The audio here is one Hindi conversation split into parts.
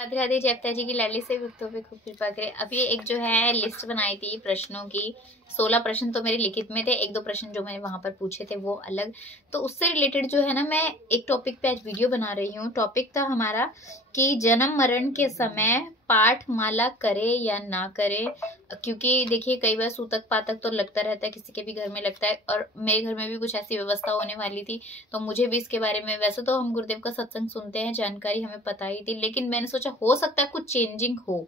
राधे राधे। जयप्ता जी की लाडली से भक्तों पे खूब कृपा करे। अभी एक जो है लिस्ट बनाई थी प्रश्नों की, 16 प्रश्न तो मेरे लिखित में थे, एक दो प्रश्न जो मैंने वहां पर पूछे थे वो अलग। तो उससे रिलेटेड जो है ना, मैं एक टॉपिक पे आज वीडियो बना रही हूँ। टॉपिक था हमारा कि जन्म मरण के समय पाठ माला करे या ना करे। क्योंकि देखिए कई बार सूतक पातक तो लगता रहता है, किसी के भी घर में लगता है, और मेरे घर में भी कुछ ऐसी व्यवस्था होने वाली थी, तो मुझे भी इसके बारे में, वैसे तो हम गुरुदेव का सत्संग सुनते हैं, जानकारी हमें पता ही थी, लेकिन मैंने सोचा हो सकता है कुछ चेंजिंग हो,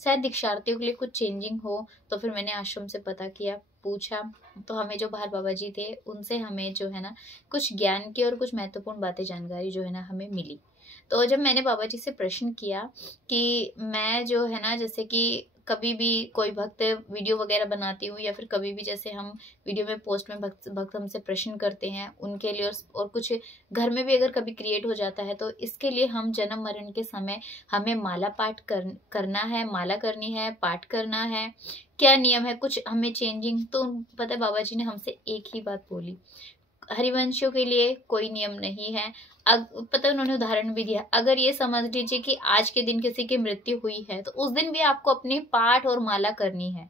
शायद दीक्षार्थियों के लिए कुछ चेंजिंग हो। तो फिर मैंने आश्रम से पता किया, पूछा, तो हमें जो बाहर बाबा जी थे उनसे हमें जो है ना कुछ ज्ञान की और कुछ महत्वपूर्ण बातें, जानकारी जो है ना हमें मिली। तो जब मैंने बाबा जी से प्रश्न किया कि मैं जो है ना, जैसे कि कभी भी कोई भक्त वीडियो वगैरह बनाती हूँ, या फिर कभी भी जैसे हम वीडियो में पोस्ट में भक्त हमसे प्रश्न करते हैं उनके लिए, और कुछ घर में भी अगर कभी क्रिएट हो जाता है, तो इसके लिए हम जन्म मरण के समय हमें माला पाठ करना है, माला करनी है, पाठ करना है, क्या नियम है, कुछ हमें चेंजिंग। तो पता है बाबा जी ने हमसे एक ही बात बोली, हरिवंशियों के लिए कोई नियम नहीं है। पता है उन्होंने उदाहरण भी दिया, अगर ये समझ लीजिए कि आज के दिन किसी की मृत्यु हुई है, तो उस दिन भी आपको अपनी पाठ और माला करनी है।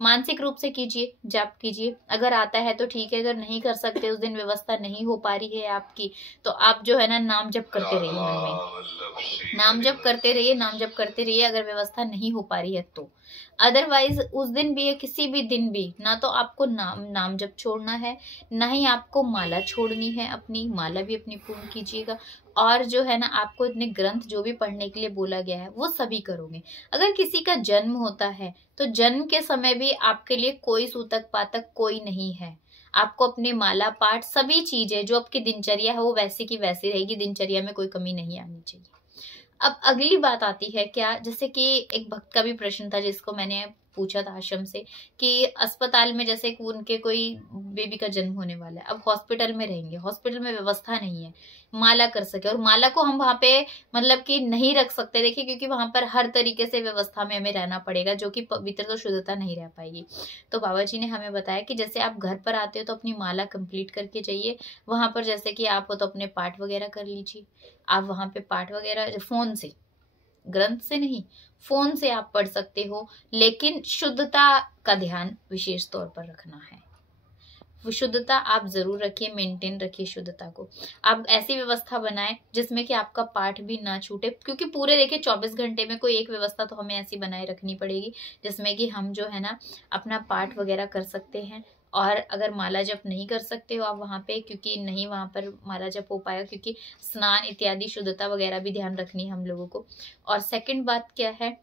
मानसिक रूप से कीजिए, जाप कीजिए, अगर आता है तो ठीक है, अगर नहीं कर सकते, उस दिन व्यवस्था नहीं हो पा रही है आपकी, तो आप जो है ना नाम जप करते रहिए, मन में नाम जप करते रहिए, नाम जप करते रहिए, अगर व्यवस्था नहीं हो पा रही है तो। अदरवाइज उस दिन भी या किसी भी दिन भी ना तो आपको नाम जप छोड़ना है, ना ही आपको माला छोड़नी है, अपनी माला भी अपनी पूर्ण कीजिएगा। और जो है ना आपको इतने ग्रंथ जो भी पढ़ने के लिए बोला गया है वो सभी करोगे। अगर किसी का जन्म होता है तो जन्म के समय भी आपके लिए कोई सूतक पातक कोई नहीं है, आपको अपने माला पाठ सभी चीजें जो आपकी दिनचर्या है वो वैसी की वैसी रहेगी, दिनचर्या में कोई कमी नहीं आनी चाहिए। अब अगली बात आती है क्या, जैसे कि एक भक्त का भी प्रश्न था जिसको मैंने पूछा था आश्रम से, कि अस्पताल में जैसे उनके कोई बेबी का जन्म होने वाला है, अब हॉस्पिटल में रहेंगे, हॉस्पिटल में व्यवस्था नहीं है माला कर सके, और माला को हम वहां पे मतलब कि नहीं रख सकते, देखिए क्योंकि वहां पर हर तरीके से व्यवस्था में हमें रहना पड़ेगा, जो कि पवित्र तो शुद्धता नहीं रह पाएगी। तो बाबा जी ने हमें बताया कि जैसे आप घर पर आते हो तो अपनी माला कंप्लीट करके जाइए, वहां पर जैसे कि आप हो तो अपने पाठ वगैरह कर लीजिए, आप वहां पे पाठ वगैरह फोन से, ग्रंथ से नहीं, फोन से आप पढ़ सकते हो, लेकिन शुद्धता का ध्यान विशेष तौर पर रखना है। वो शुद्धता आप जरूर रखिए, मेंटेन रखिए शुद्धता को। आप ऐसी व्यवस्था बनाएं जिसमें कि आपका पाठ भी ना छूटे, क्योंकि पूरे देखिए 24 घंटे में कोई एक व्यवस्था तो हमें ऐसी बनाए रखनी पड़ेगी जिसमें कि हम जो है ना अपना पाठ वगैरह कर सकते हैं। और अगर माला जप नहीं कर सकते हो आप वहां पे, क्योंकि नहीं वहां पर माला जप हो पाएगा, क्योंकि स्नान इत्यादि शुद्धता वगैरह भी ध्यान रखनी है हम लोगों को। और सेकंड बात क्या है,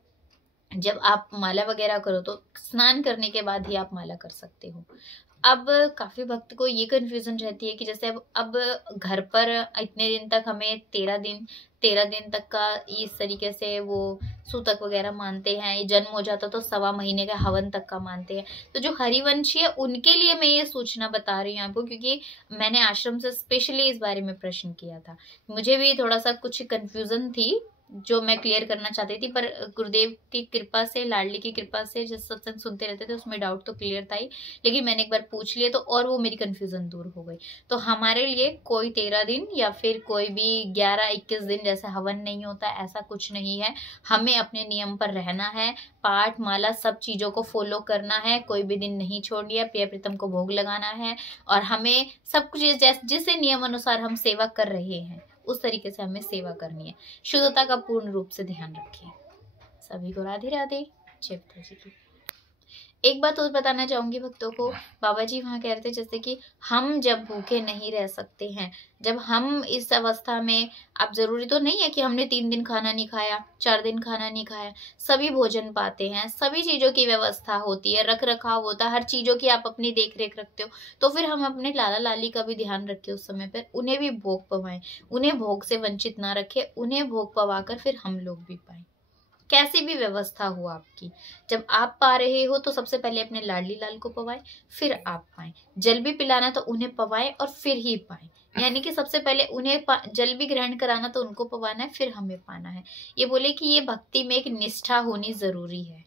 जब आप माला वगैरह करो तो स्नान करने के बाद ही आप माला कर सकते हो। अब काफी भक्त को ये कंफ्यूजन रहती है कि जैसे अब घर पर इतने दिन तक हमें 13 दिन तक का इस तरीके से वो सूतक वगैरह मानते हैं, ये जन्म हो जाता तो 1.25 महीने का हवन तक का मानते हैं। तो जो हरिवंशी है उनके लिए मैं ये सूचना बता रही हूँ आपको, क्योंकि मैंने आश्रम से स्पेशली इस बारे में प्रश्न किया था, मुझे भी थोड़ा सा कुछ कंफ्यूजन थी जो मैं क्लियर करना चाहती थी, पर गुरुदेव की कृपा से, लाडली की कृपा से, जिस सत्संग सुनते रहते थे उसमें डाउट तो क्लियर था ही, लेकिन मैंने एक बार पूछ लिया तो और वो मेरी कंफ्यूजन दूर हो गई। तो हमारे लिए कोई 13 दिन या फिर कोई भी 11-21 दिन जैसे हवन नहीं होता, ऐसा कुछ नहीं है। हमें अपने नियम पर रहना है, पाठ माला सब चीजों को फॉलो करना है, कोई भी दिन नहीं छोड़ लिया, प्रिय प्रीतम को भोग लगाना है, और हमें सब कुछ जिस नियम अनुसार हम सेवा कर रहे हैं उस तरीके से हमें सेवा करनी है। शुद्धता का पूर्ण रूप से ध्यान रखिए। सभी को राधे राधे। जय पिता जी की। एक बात और बताना चाहूंगी भक्तों को, बाबा जी वहां कह रहे थे जैसे कि हम जब भूखे नहीं रह सकते हैं, जब हम इस अवस्था में, अब जरूरी तो नहीं है कि हमने 3 दिन खाना नहीं खाया, 4 दिन खाना नहीं खाया, सभी भोजन पाते हैं, सभी चीजों की व्यवस्था होती है, रख रखाव होता है, हर चीजों की आप अपनी देख रेख रखते हो, तो फिर हम अपने लाला लाली का भी ध्यान रखें उस समय पर, उन्हें भी भोग पवाएं, उन्हें भोग से वंचित ना रखें, उन्हें भोग पवाकर फिर हम लोग भी पाएं। कैसी भी व्यवस्था हो आपकी, जब आप पा रहे हो तो सबसे पहले अपने लाडली लाल को पवाएं, फिर आप पाएं। जल भी पिलाना तो उन्हें पवाएं और फिर ही पाएं, यानी कि सबसे पहले उन्हें जल भी ग्रहण कराना तो उनको पवाना है, फिर हमें पाना है। ये बोले कि ये भक्ति में एक निष्ठा होनी जरूरी है,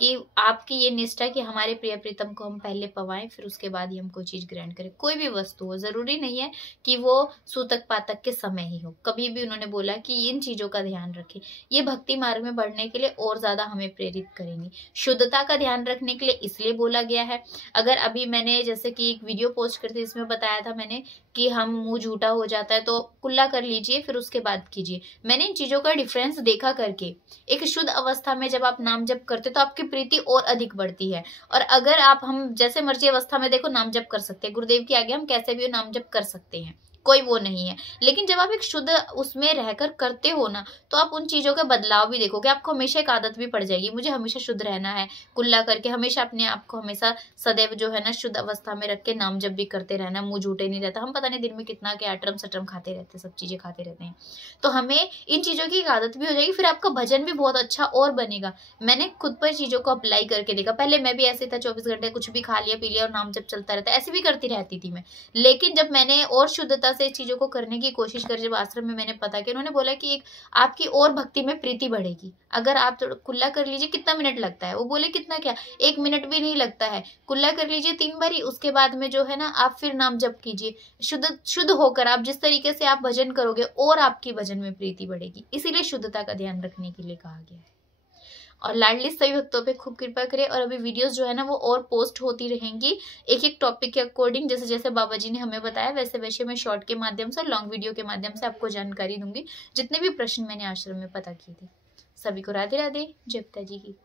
कि आपकी ये निष्ठा कि हमारे प्रिय प्रीतम को हम पहले पवाएं, फिर उसके बाद ही हम कोई चीज ग्रहण करें। कोई भी वस्तु हो, जरूरी नहीं है कि वो सूतक पातक के समय ही हो, कभी भी उन्होंने बोला कि इन चीजों का ध्यान रखें। ये भक्ति मार्ग में बढ़ने के लिए और ज्यादा हमें प्रेरित करेंगी। शुद्धता का ध्यान रखने के लिए इसलिए बोला गया है। अगर अभी मैंने जैसे कि एक वीडियो पोस्ट करती इसमें बताया था मैंने कि हम मुंह झूठा हो जाता है तो कुल्ला कर लीजिए, फिर उसके बाद कीजिए। मैंने इन चीजों का डिफरेंस देखा करके, एक शुद्ध अवस्था में जब आप नाम जप करते तो आपकी प्रीति और अधिक बढ़ती है। और अगर आप, हम जैसे मर्जी अवस्था में देखो नाम जप कर सकते हैं, गुरुदेव के आगे हम कैसे भी नाम जप कर सकते हैं, कोई वो नहीं है। लेकिन जब आप एक शुद्ध उसमें रहकर करते हो ना, तो आप उन चीजों का बदलाव भी देखोगे। आपको हमेशा एक आदत भी पड़ जाएगी, मुझे हमेशा शुद्ध रहना है, कुल्ला करके हमेशा अपने आप को हमेशा सदैव जो है ना शुद्ध अवस्था में रख के नाम जप भी करते रहना, मुंह झूठे नहीं रहता। हम पता नहीं दिन में कितना क्या अटरम सटरम खाते रहते हैं, सब चीजें खाते रहते हैं। तो हमें इन चीजों की एक आदत भी हो जाएगी, फिर आपका भजन भी बहुत अच्छा और बनेगा। मैंने खुद पर चीजों को अप्लाई करके देखा। पहले मैं भी ऐसे था, 24 घंटे कुछ भी खा लिया पी लिया और नाम जप चलता रहता, ऐसे भी करती रहती थी मैं। लेकिन जब मैंने और शुद्धता से चीजों को करने की कोशिश करी, जब आश्रम में मैंने पता किया, उन्होंने बोला कि एक आपकी और भक्ति में प्रीति बढ़ेगी। अगर आप कुल्ला कर लीजिए, कितना मिनट लगता है, वो बोले कितना क्या, 1 मिनट भी नहीं लगता है। कुल्ला कर लीजिए 3 बारी, उसके बाद में जो है ना आप फिर नाम जप कीजिए। शुद्ध होकर आप जिस तरीके से आप भजन करोगे और आपकी भजन में प्रीति बढ़ेगी। इसीलिए शुद्धता का ध्यान रखने के लिए कहा गया है। और लाडली सभी भक्तों पे खूब कृपा करे। और अभी वीडियोस जो है ना वो और पोस्ट होती रहेंगी, एक एक टॉपिक के अकॉर्डिंग, जैसे जैसे बाबा जी ने हमें बताया वैसे वैसे मैं शॉर्ट के माध्यम से, लॉन्ग वीडियो के माध्यम से आपको जानकारी दूंगी, जितने भी प्रश्न मैंने आश्रम में पता किए थे। सभी को राधे राधे, जय पिता जी की।